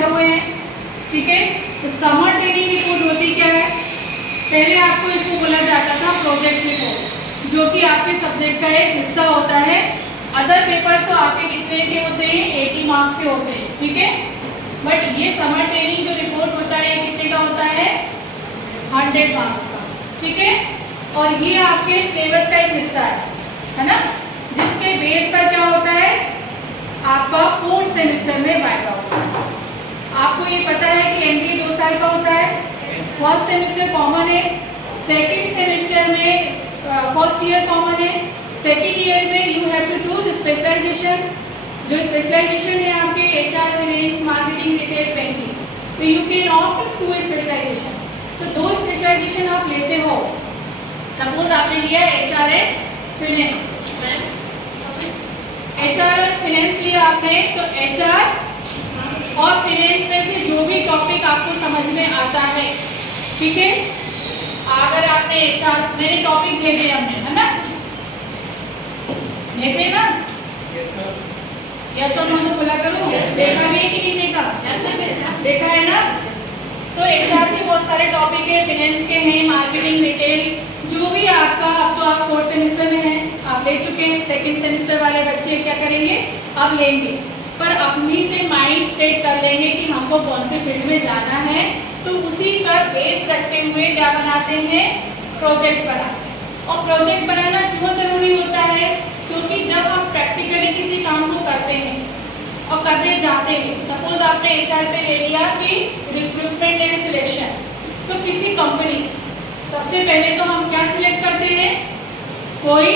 बैठे हुए हैं, ठीक है। तो समर ट्रेनिंग रिपोर्ट होती क्या है? पहले आपको इसको बोला जाता था प्रोजेक्ट रिपोर्ट, जो कि आपके सब्जेक्ट का एक हिस्सा होता है। अदर पेपर्स तो आपके कितने के होते हैं? 80 मार्क्स के होते हैं, ठीक है। बट ये समर ट्रेनिंग जो रिपोर्ट होता है ये कितने का होता है? 100 मार्क्स का, ठीक है। और ये आपके सिलेबस का एक हिस्सा है ना, जिसके बेस पर क्या होता है? आपका 4th सेमेस्टर में वाइवा होता है। आपको ये पता है कि एमबीए 2 साल का होता है। फर्स्ट सेमेस्टर कॉमन है, सेकेंड सेमेस्टर में फर्स्ट ईयर कॉमन है, सेकेंड ईयर में you have to choose specialisation. जो स्पेशलाइजेशन है आपके HR, finance, marketing, retail, banking, तो you can opt to specialisation. तो 2 स्पेशलाइजेशन आप लेते हो। सपोज आपने लिया एचआर एंड फाइनेंस, एचआर और फाइनेंस लिया आपने, तो एचआर और फाइनेंस में से जो भी टॉपिक आपको समझ में आता है, ठीक है। अगर आपने एचआर, मेरे टॉपिक भेजे हमने, है ना, भेजे ना? यस और नो तो बोला करो। देखा भी है कि नहीं देखा? देखा है ना। तो एचआर के बहुत सारे टॉपिक है, फाइनेंस के हैं, मार्केटिंग, रिटेल, जो भी आपका, अब तो आप 4th सेमेस्टर में हैं, आप ले चुके हैं। सेकंड सेमेस्टर वाले बच्चे क्या करेंगे? अब लेंगे, पर अपनी से माइंड सेट कर लेंगे कि हमको कौन से फील्ड में जाना है, तो उसी पर बेस रखते हुए क्या बनाते हैं? प्रोजेक्ट बनाते हैं। और प्रोजेक्ट बनाना क्यों जरूरी होता है? क्योंकि जब हम प्रैक्टिकली किसी काम को करते हैं और करने जाते हैं, सपोज आपने एचआर पे ले लिया कि रिक्रूटमेंट एंड सिलेक्शन, तो किसी कंपनी, सबसे पहले तो हम क्या सिलेक्ट करते हैं? कोई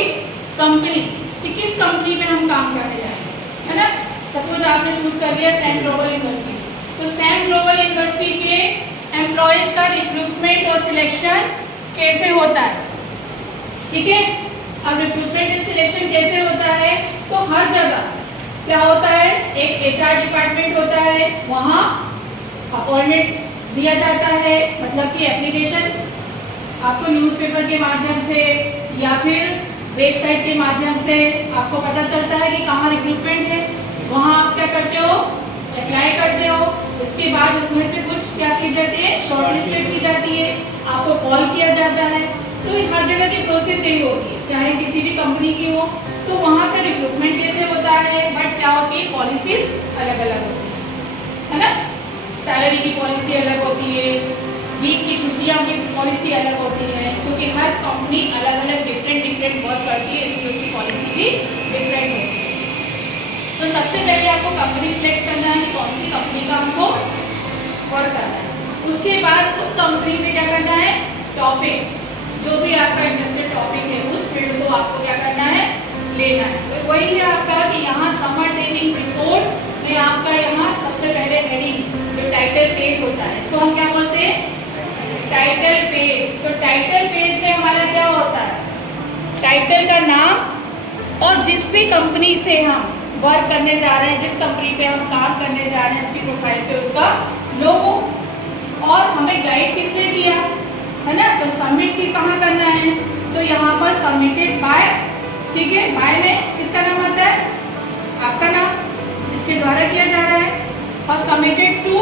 कंपनी, कि किस कंपनी में हम काम करने जाएंगे, है ना। सपोज आपने चूज कर लिया सैम ग्लोबल यूनिवर्सिटी, तो सैम ग्लोबल यूनिवर्सिटी के एम्प्लॉयज का रिक्रूटमेंट और सिलेक्शन कैसे होता है, ठीक है। अब रिक्रूटमेंट एंड सिलेक्शन कैसे होता है? तो हर जगह क्या होता है? एक एचआर डिपार्टमेंट होता है, वहाँ अपॉइंटमेंट दिया जाता है, मतलब कि एप्लीकेशन आपको न्यूज़पेपर के माध्यम से या फिर वेबसाइट के माध्यम से आपको पता चलता है कि कहाँ रिक्रूटमेंट है, वहाँ आप क्या करते हो? अप्लाई करते हो। उसके बाद उसमें से कुछ क्या की जाती है? शॉर्टलिस्टेड की जाती है, आपको कॉल किया जाता है। तो हर जगह की प्रोसेस यही होती है, चाहे किसी भी कंपनी की हो। तो वहाँ का रिक्रूटमेंट कैसे होता है? बट क्या होती है? पॉलिसीज अलग अलग होती है ना। सैलरी की पॉलिसी अलग होती है, वीक की छुट्टियाँ की पॉलिसी अलग होती है, क्योंकि हर कंपनी अलग अलग डिफरेंट वर्क करती है, इसलिए उसकी पॉलिसी भी डिफरेंट होती है। तो सबसे पहले आपको कंपनी सिलेक्ट करना है, कौन सी कंपनी का हमको वर्क करना है। उसके बाद उस कंपनी में क्या करना है? टॉपिक, जो भी आपका इंटरेस्टेड टॉपिक है, उस फील्ड को आपको क्या करना है? लेना है। तो वही है आपका कि यहाँ समर ट्रेनिंग रिपोर्ट में आपका यहाँ सबसे पहले हेडिंग, जो टाइटल पेज होता है, इसको हम क्या बोलते हैं? Title page. तो टाइटल पेज में हमारा क्या होता है? टाइटल का नाम और जिस भी कंपनी से हम वर्क करने जा रहे हैं, जिस कंपनी पे हम काम करने जा रहे हैं, उसकी प्रोफाइल पे उसका लोगो। और हमें गाइड किसने किया, है ना। तो सबमिट की कहाँ करना है? तो यहाँ पर सबमिटेड बाय, ठीक है। बाय में किसका नाम आता है? आपका नाम, जिसके द्वारा किया जा रहा है। और सबमिटेड टू,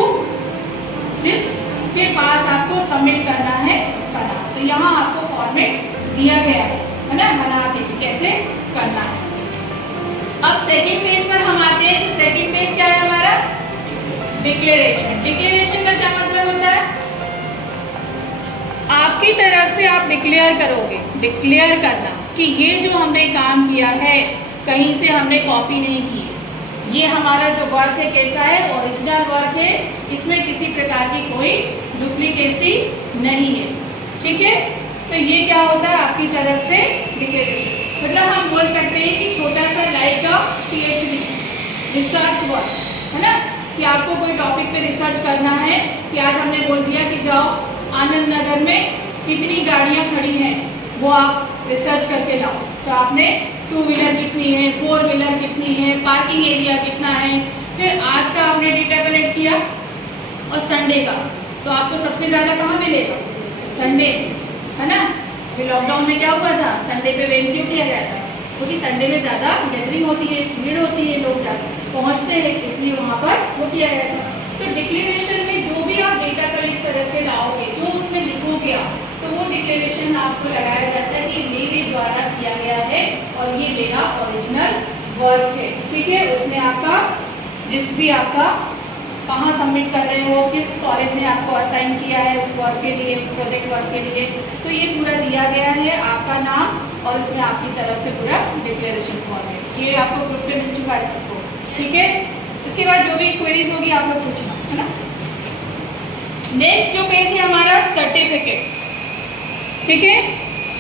जिसके पास आपको सबमिट करना है उसका नाम। तो यहाँ आपको फॉर्मेट दिया गया है ना, बना के कि कैसे करना है। अब सेकेंड पेज पर हम आते हैं। तो सेकेंड पेज क्या है हमारा? डिक्लेरेशन। डिक्लेरेशन का क्या मतलब होता है? आपकी तरफ से आप डिक्लेयर करोगे, डिक्लेयर करना कि ये जो हमने काम किया है कहीं से हमने कॉपी नहीं की है, ये हमारा जो वर्क है कैसा है? ओरिजिनल वर्क है, इसमें किसी प्रकार की कोई डुप्लीकेसी नहीं है, ठीक है। तो ये क्या होता है? आपकी तरफ से डिक्लेरेशन। मतलब हम बोल सकते हैं कि छोटा सा लाइक अ PhD रिसर्च वर्क, है ना, कि आपको कोई टॉपिक पे रिसर्च करना है, कि आज हमने बोल दिया कि जाओ आनंद नगर में कितनी गाड़ियाँ खड़ी हैं, वो आप रिसर्च करके लाओ। तो आपने 2 व्हीलर कितनी है, 4 व्हीलर कितनी है, पार्किंग एरिया कितना है, फिर आज का आपने डेटा कलेक्ट किया और संडे का, तो आपको सबसे ज़्यादा कहाँ मिलेगा? संडे, है ना। अभी लॉकडाउन में क्या हुआ था? संडे पे वेट क्यों किया गया था? क्योंकि संडे में ज़्यादा गैदरिंग होती है, भीड़ होती है, लोग ज़्यादा पहुँचते हैं, इसलिए वहाँ पर वो किया गया था। तो डिक्लेयर डिक्लेरेशन आपको लगाया जाता है कि मेरे द्वारा किया गया है और ये मेरा ओरिजिनल वर्क है, ठीक है। उसमें आपका जिस भी आपका कहाँ सबमिट कर रहे हो, किस कॉलेज में आपको असाइन किया है उस वर्क के लिए, उस प्रोजेक्ट वर्क के लिए, तो ये पूरा दिया गया है, आपका नाम और इसमें आपकी तरफ से पूरा डिक्लेरेशन फॉर्म है। ये आपको ग्रुप पे मिल चुका है सबको, ठीक है। इसके बाद जो भी क्वेरीज होगी आप लोग पूछना, है ना। नेक्स्ट जो पेज है हमारा सर्टिफिकेट, ठीक है।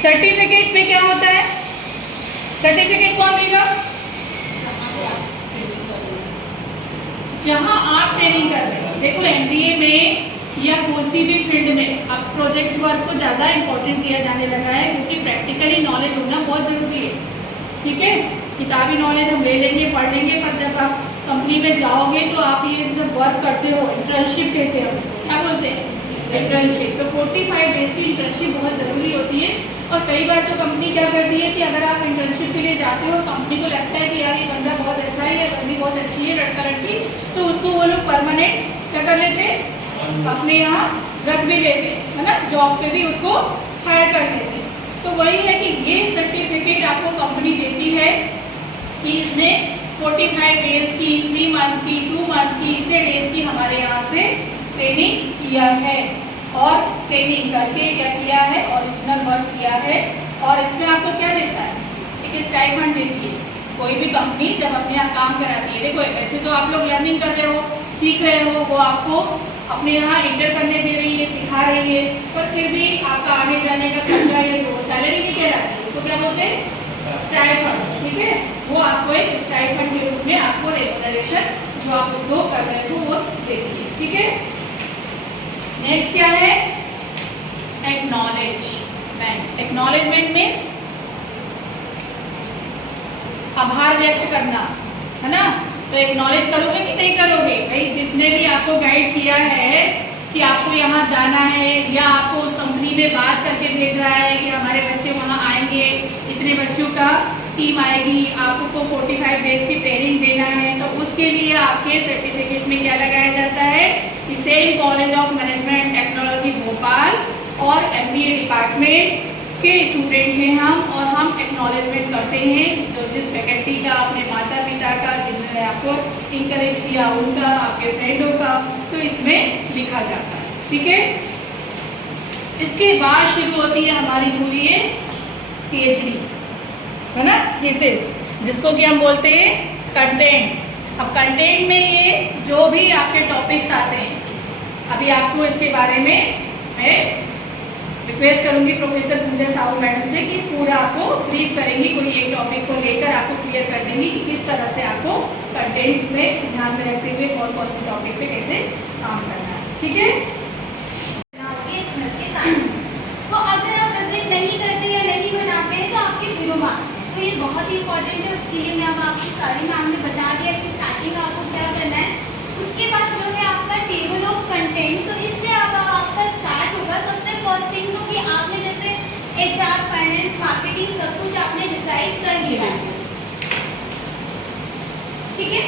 सर्टिफिकेट में क्या होता है, सर्टिफिकेट कौन देगा, जहां आप ट्रेनिंग कर रहे हो। देखो एमबीए में या कोई भी फील्ड में अब प्रोजेक्ट वर्क को ज़्यादा इंपॉर्टेंट दिया जाने लगा है, क्योंकि प्रैक्टिकली नॉलेज होना बहुत ज़रूरी है, ठीक है। किताबी नॉलेज हम ले लेंगे, पढ़ लेंगे, पर जब आप कंपनी में जाओगे तो आप ये जब वर्क करते हो, इंटर्नशिप कहते हैं उसको, क्या बोलते हैं, इंटर्नशिप। तो 45 डेज की इंटर्नशिप बहुत ज़रूरी होती है। और कई बार तो कंपनी क्या करती है कि अगर आप इंटर्नशिप के लिए जाते हो, कंपनी को लगता है कि यार ये बंदा बहुत अच्छा है, ये बंदी बहुत अच्छी है, लड़का लड़की, तो उसको वो लोग परमानेंट क्या कर लेते हैं, अपने यहाँ रख भी लेते हैं, है ना, जॉब पे भी उसको हायर कर लेते हैं। तो वही है कि ये सर्टिफिकेट आपको कंपनी देती है कि इसने 45 डेज की, 3 मंथ की, 2 मंथ की, इतने डेज की हमारे यहाँ से ट्रेनिंग किया है और ट्रेनिंग करके क्या किया है, ओरिजिनल वर्क किया है। और इसमें आपको क्या देता है, एक स्टाइपेंड देती है कोई भी कंपनी जब अपने यहाँ काम कराती है। देखो ऐसे तो आप लोग लर्निंग कर रहे हो, सीख रहे हो, वो आपको अपने यहाँ इंटर करने दे रही है, सिखा रही है, पर फिर भी आपका आने जाने का खर्चा या जो सैलरी नहीं कहलाती है, उसको क्या बोलते हैं, स्टाइपेंड, ठीक है। वो आपको एक स्टाइपेंड के रूप में आपको रेम्यूनरेशन जो आप उसको कर रहे हो वो देती है, ठीक है। नेक्स्ट क्या है, एक्नॉलेजमेंट। एक्नॉलेजमेंट मीन्स आभार व्यक्त करना, है ना। तो एक्नॉलेज करोगे कि नहीं करोगे, भाई जिसने भी आपको गाइड किया है कि आपको यहाँ जाना है, या आपको उस कंपनी में बात करके भेज रहा है कि हमारे बच्चे वहाँ आएंगे, इतने बच्चों का टीम आएगी, आपको 45 डेज की ट्रेनिंग देना है, तो उसके लिए आपके सर्टिफिकेट में क्या लगाया जाता है, same college of management technology Bhopal और एमबीए डिपार्टमेंट के स्टूडेंट हैं हम, और हम एक्नॉलेजमेंट करते हैं जो जिस फैकल्टी का, अपने माता पिता का, जिन्होंने आपको इंकरेज किया उनका, आपके फ्रेंडों का, तो इसमें लिखा जाता है, ठीक है। इसके बाद शुरू होती है हमारी पूरी पीएचडी, है ना, थीसिस, जिसको कि हम बोलते हैं कंटेंट। अब कंटेंट में ये जो भी आपके टॉपिक्स आते हैं, अभी आपको इसके बारे में मैं रिक्वेस्ट करूंगी प्रोफेसर पूजा साहू मैडम से कि पूरा आपको ब्रीफ करेंगी, कोई एक टॉपिक को लेकर आपको क्लियर कर देंगी कि किस तरह से आपको कंटेंट में ध्यान में रखते हुए कौन कौन से टॉपिक पे कैसे काम करना है, ठीक है। तो अगर आप प्रेजेंट नहीं करते या नहीं बनाते हैं तो आपके 0 मार्क्स हैं, तो ये बहुत ही इंपॉर्टेंट है। उसके लिए मैं अब आपको सारी मैम ने बता दिया कि स्टार्टिंग आपको क्या करना है। उसके बाद जो है आपका टेबल ऑफ कंटेंट, तो इससे अब आपका स्टार्ट होगा। सबसे फर्स्ट थिंग तो कि आपने जैसे HR, फाइनेंस, मार्केटिंग सब कुछ आपने डिसाइड कर लिया है, ठीक है।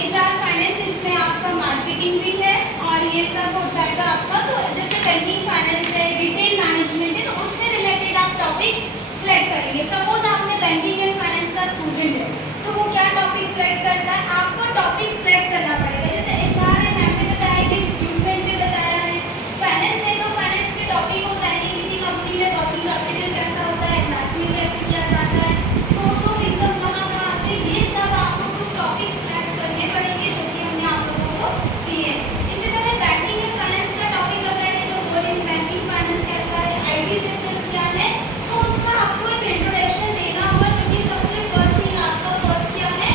HR, फाइनेंस, इसमें आपका मार्केटिंग भी है और ये सब हो जाएगा आपका। तो जैसे बैंकिंग फाइनेंस है, रिटेल मैनेजमेंट है, तो उससे रिलेटेड आप टॉपिक सिलेक्ट करेंगे। सपोज आपने बैंकिंग एंड फाइनेंस का स्टूडेंट है, तो वो क्या टॉपिक सिलेक्ट करता है, आपको टॉपिक सिलेक्ट करना पड़ेगा। जैसे HR है, मैम ने बताया कि रिक्रूटमेंट में बताया है। फाइनेंस है तो फाइनेंस के टॉपिक हो जाएंगे, किसी कंपनी में वर्किंग कैपिटल कैसा होता है, इन्वेस्टमेंट कैसे किया जाता है, सोर्स ऑफ इनकम कहाँ से, ये सब आपको कुछ टॉपिक सिलेक्ट करने पड़ेंगे जो कि हमने आप लोगों को दिए। इसी तरह बैंकिंग एंड फाइनेंस का टॉपिक अगर है तो रोल इन बैंकिंग फाइनेंस कैसा है, IT सेक्टर्स क्या है, तो उसका आपको एक इंट्रोडक्शन देना होगा, क्योंकि सबसे फर्स्ट थिंग आपका फर्स्ट क्या है,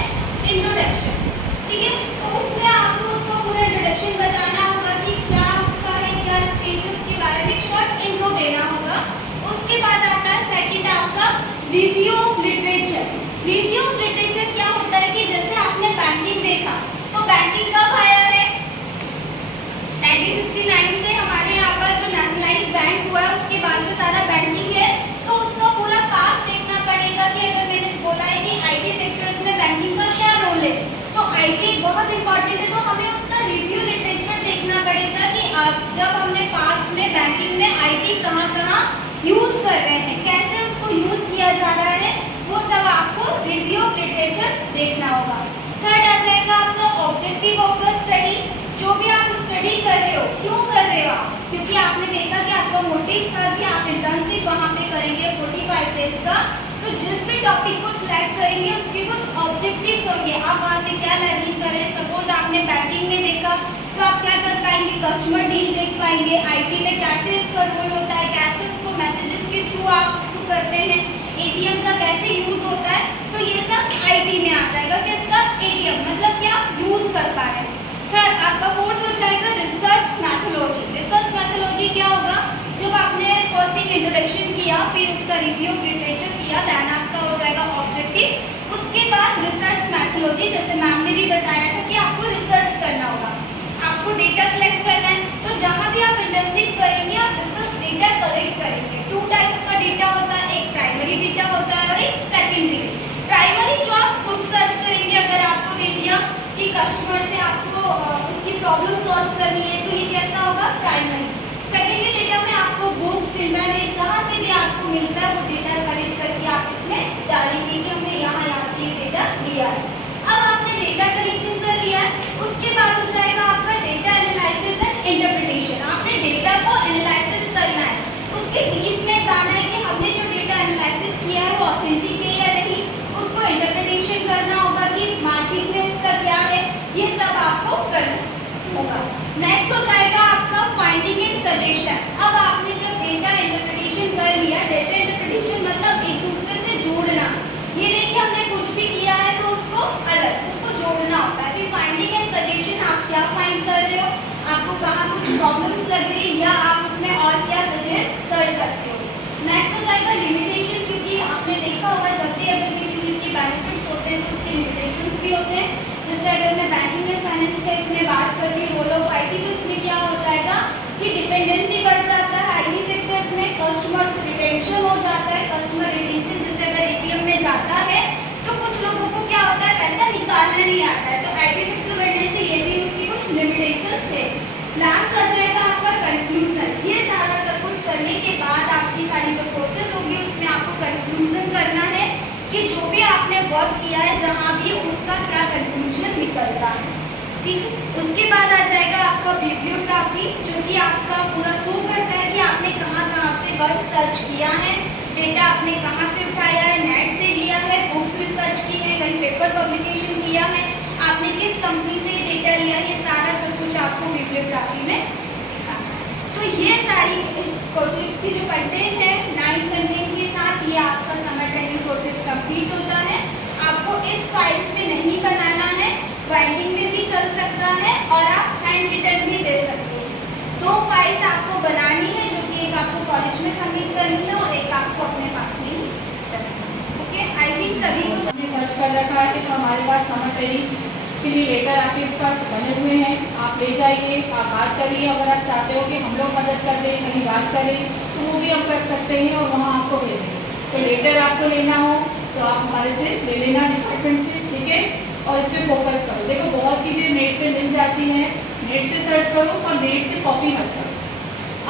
इंट्रोडक्शन, ठीक है। तो उसमें आपको उसका पूरा इंट्रोडक्शन बताना होगा कि क्या उसका है, क्या स्टेजेस के बारे में शॉर्ट इंट्रो देना होगा। उसके बाद आता है सेकंड आपका review of literature. Review of literature क्या होता है कि जैसे आपने बैंकिंग देखा, तो बैंकिंग कब आया है, 1969 से हमारे यहाँ पर जो नेशनलाइज्ड बैंक हुआ है उसके बाद से सारा बैंकिंग है। तो उसका पूरा पास देखना पड़ेगा कि अगर मैंने बोला है कि IT सेक्टर्स में बैंकिंग का क्या रोल है, तो IT बहुत इंपॉर्टेंट है, तो हमें उसका रिव्यू लिटरेचर देखना पड़ेगा कि जब हमने पास्ट में बैंकिंग में IT कहाँ यूज कर रहे हैं, कैसे उसको यूज किया जा रहा है, वो सब आपको रिव्यू ऑफ लिटरेचर देखना होगा। थर्ड आ जाएगा आपका ऑब्जेक्टिव फोकस स्टडी। जो भी आप स्टडी कर रहे हो, क्यों कर रहे हो आप, क्योंकि आपने देखा कि आपका मोटिव था कि आप इंटर्नशिप वहाँ पे करेंगे 45 डेज का, तो जिस भी टॉपिक को सिलेक्ट करेंगे उसके कुछ ऑब्जेक्टिव्स होंगे, आप वहाँ से क्या लर्निंग कर रहे हैं। सपोज आपने बैंकिंग में देखा तो आप क्या कर पाएंगे, कस्टमर डील देख पाएंगे, आईटी में कैसे इसका रोल होता है, कैसे उसको मैसेजेस के थ्रू आप उसको करते हैं, एटीएम का कैसे यूज होता है, तो ये सब आईटी में आ जाएगा कि इसका एटीएम मतलब क्या यूज कर पा रहे हैं। थर्ड आपका फोर्थ हो जाएगा रिसर्च मैथोलॉजी। रिसर्च मैथोलॉजी क्या होगा, जब आपने फर्स्ट एक इंट्रोडक्शन किया, फिर उसका रिव्यू ऑफ लिटरेचर किया, देन आपका हो जाएगा ऑब्जेक्टिव। उसके बाद रिसर्च मैथोलॉजी, जैसे मैम ने भी बताया था कि आपको रिसर्च करना होगा, आपको डेटा सेलेक्ट करना है। तो जहाँ भी आप इंटर्नशिप करेंगे आप रिसर्च डेटा कलेक्ट करेंगे। 2 टाइप्स का डेटा होता है, एक प्राइमरी डेटा होता है और एक सेकेंडरी। प्राइमरी जो आप खुद सर्च करेंगे, अगर आपको दे दिया कि कस्टमर से आपको उसकी प्रॉब्लम सॉल्व करनी है तो ये कैसा होगा, प्राइमरी। सेकेंडरी डेटा में आपको बुक्स, इंटरनेट, जहाँ से भी आपको मिलता है वो डेटा कलेक्ट करके आप इसमें डालेंगे कि हमने यहाँ से ये डेटा लिया है। अब आपने डेटा कलेक्शन कर लिया है, उसके बाद हो जाएगा आपका डेटा एनालिसिस एंड इंटरप्रिटेशन। आपने डेटा को एनालिसिस करना है, उसके डीप में जाना है कि हमने जो डेटा एनालिसिस किया है वो ऑथेंटिक है या नहीं, उसको इंटरप्रिटेशन करना होगा कि मार्केट में उसका क्या है, ये सब आपको करना होगा। नेक्स्ट हो जाएगा आपका फाइंडिंग एंड सजेशन। अब आपने जब डेटा इंटरप्रिटेशन कर लिया, डेटा इंटरप्रिटेशन मतलब एक दूसरे से जोड़ना, ये नहीं कि हमने कुछ भी किया है तो उसको अलग, उसको जोड़ना होता है। फिर फाइंडिंग एंड सजेशन, आप क्या फाइंड कर रहे हो, आपको कहाँ कुछ प्रॉब्लम्स लग रही है या आप उसमें और क्या सजेस्ट कर सकते हो। नेक्स्ट हो जाएगा लिमिटेशन, क्योंकि आपने देखा होगा जब भी अगर किसी चीज़ की बेनिफिट्स होते हैं तो उसके लिमिटेशंस भी होते हैं। जैसे अगर मैं बैंकिंग एंड फाइनेंस का इसमें बात कर रही हूँ, रोल ऑफ आईटी, तो इसमें क्या हो जाएगा कि डिपेंडेंसी बढ़ जाता है आईटी सेक्टर्स में, कस्टमर्स रिटेंशन हो जाता है। कस्टमर रिटेंशन जैसे अगर एटीएम में जाता है तो कुछ लोगों को क्या होता है, पैसा निकालना नहीं आता है, तो आईटी सेक्टर बढ़ने से ये भी उसकी कुछ लिमिटेशंस है। लास्ट आ जाएगा आपका कंक्लूजन। ये सारा सब कुछ करने के बाद आपकी सारी जो प्रोसेस होगी उसमें आपको कंक्लूजन करना है कि जो भी आपने वर्क किया है जहाँ भी उसका क्या कंक्लूजन निकलता है, ठीक है। उसके बाद आ जाएगा आपका बिब्लियोग्राफी, जो कि आपका पूरा शो करता है कि आपने कहाँ कहाँ से वर्क सर्च किया है, डेटा आपने कहाँ से उठाया है, नेट से लिया है, बुक्स रिसर्च की है, कहीं पेपर पब्लिकेशन किया है, आपने किस कंपनी से डेटा लिया, ये सारा सब कुछ आपको बिब्लियोग्राफी में दिखाना है। तो ये सारी इस प्रोजेक्ट की जो कंटेंट है 9 कंटेंट के साथ ये आपका समर ट्रेनिंग प्रोजेक्ट कंप्लीट होता है। आपको इस फाइल्स में नहीं बनाना है, बाइंडिंग में भी चल सकता है और आप हैंड रिटन भी दे सकते हो। 2 फाइल्स आपको बनानी है, जो कि एक आपको कॉलेज में सबमिट करनी है और एक आपको अपने पास में ही करनी है। ओके, आई थिंक सभी को हमने सर्च कर रखा है तो हमारे पास समर ट्रेनिंग के लिए लेटर आपके पास बने हुए हैं, आप ले जाइए, आप बात करिए। अगर आप चाहते हो कि हम लोग मदद कर दें, कहीं बात करें, तो वो भी हम कर सकते हैं और वहाँ आपको भेजेंगे। तो लेटर आपको लेना हो तो आप हमारे से ले लेना डिपार्टमेंट से, ठीक है। और इस पर फोकस करो। देखो बहुत चीज़ें नेट पे मिल जाती हैं, नेट से सर्च करो और नेट से कॉपी मत करो।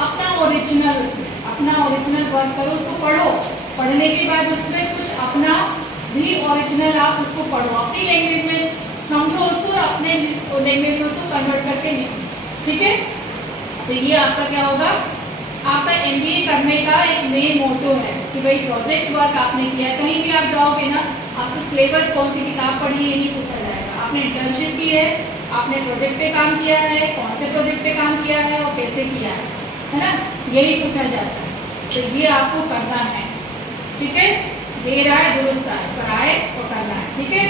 अपना ओरिजिनल, उसमें अपना ओरिजिनल वर्क करो, उसको पढ़ो। पढ़ने के बाद उसमें कुछ अपना भी ओरिजिनल आप उसको पढ़ो, अपनी लैंग्वेज में समझो उसको, अपने लैंग्वेज में उसको कन्वर्ट करके लिखो, ठीक है। तो ये आपका क्या होगा, आपका एमबीए करने का एक मेन मोटो है कि भाई प्रोजेक्ट वर्क आपने किया है। कहीं भी आप जाओगे ना, आपसे सिलेबस कौन सी किताब पढ़ी है ये नहीं पूछा जाएगा। आपने इंटर्नशिप की है, आपने प्रोजेक्ट पे काम किया है, कौन से प्रोजेक्ट पे काम किया है और कैसे किया है ना, यही पूछा जाता है। तो ये आपको करना है, ठीक है। देर आए दुरुस्त आए, पर आए और करना है, ठीक है।